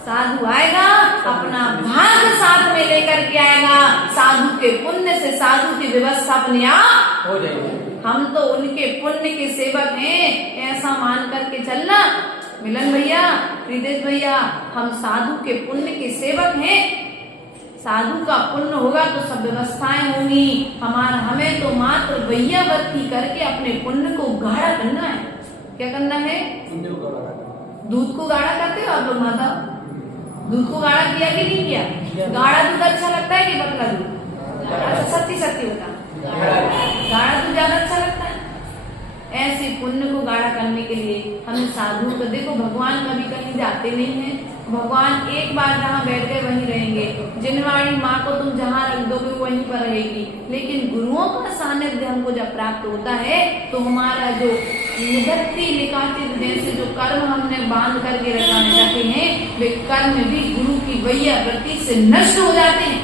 साधु आएगा, अपना भाग्य साथ में लेकर के आएगा, साधु के पुण्य से साधु की व्यवस्था अपने आप हो जाएगी। हम तो उनके पुण्य के सेवक हैं, ऐसा मान करके चलना। मिलन भैया, रितेश भैया, हम साधु के पुण्य के सेवक हैं। साधु का पुण्य होगा तो सब व्यवस्थाएं होंगी। हमें तो मात्र वैयावृत्ति करके अपने पुण्य को गाढ़ा करना है। क्या करना है? दूध को गाढ़ा करते हो आप लोग माता? दूध को गाढ़ा किया कि नहीं किया? गाढ़ा दूध अच्छा लगता है कि पतला दूध? अच्छा सत्य होता, गाढ़ा दूध ज्यादा अच्छा लगता है। ऐसे पुण्य को गाढ़ा करने के लिए हमें साधु को देखो, भगवान कभी कहीं जाते नहीं है। भगवान एक बार जहाँ बैठ गए वहीं रहेंगे। जिनवाणी माँ को तुम जहाँ रख दोगे वहीं पर रहेगी, लेकिन गुरुओं का सानिध्य हमको जब प्राप्त होता है तो हमारा जो निगत्ति लिखाचित जैसे जो कर्म हमने बांध करके रखाने जाते हैं, वे कर्म भी गुरु की वैयावृत्ति से नष्ट हो जाते हैं।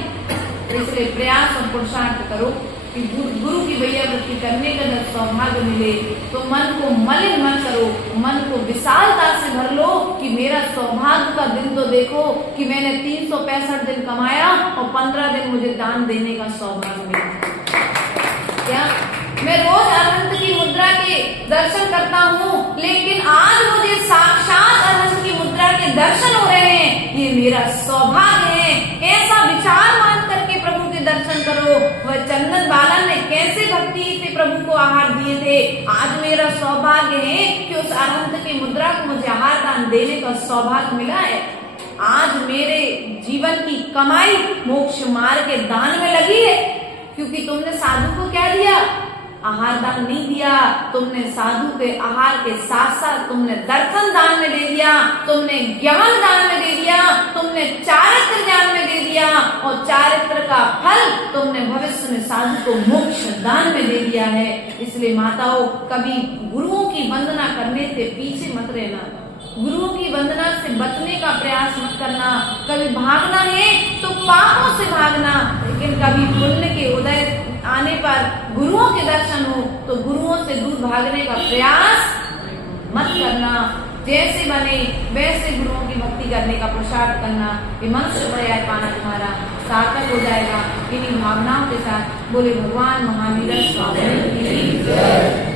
इसलिए प्रयास और पुरुषार्थ करो कि गुरु की वैयावृत्ति करने का जब सौभाग्य मिले तो मन को मलिन मत करो, मन को विशालता से भर लो कि मेरा सौभाग्य का दिन तो देखो कि मैंने 365 दिन कमाया और 15 दिन मुझे दान देने का सौभाग्य मिला। क्या मैं रोज अनंत की मुद्रा के दर्शन करता हूँ, लेकिन आज मुझे साक्षात अनंत की मुद्रा के दर्शन हो रहे हैं, ये मेरा सौभाग्य है। ऐसा विचार मान करके प्रभु के दर्शन करो। वह चंदन बाला ने कैसे भक्ति से प्रभु को आहार दिए थे, आज मेरा सौभाग्य है कि उस अनंत की मुद्रा को मुझे आहार दान देने का सौभाग्य मिला है। आज मेरे जीवन की कमाई मोक्ष मार्ग के दान में लगी है, क्योंकि तुमने साधु को क्या दिया? आहार दान नहीं दिया। तुमने साधु के आहार के साथ साथ तुमने दर्शन दान में दे दिया, तुमने ज्ञान दान में दे दिया, तुमने चारित्र ज्ञान में दे दिया, और चारित्र का फल तुमने भविष्य में साधु को मोक्ष दान में दे दिया है। इसलिए माताओं, कभी गुरुओं की वंदना करने से पीछे मत रहना, गुरुओं की वंदना से बचने का प्रयास मत करना। कभी भागना है तो पापों से भागना, लेकिन कभी पुण्य के उदय आने पर गुरुओं के दर्शन हो तो गुरुओं से दूर भागने का प्रयास मत करना। जैसे बने वैसे गुरुओं की भक्ति करने का पुरुषार्थ करना, ये मनुष्य प्रयास पाना तुम्हारा सार्थक हो जाएगा। इन्हीं भावनाओं के साथ बोले भगवान महावीर स्वामी की जय।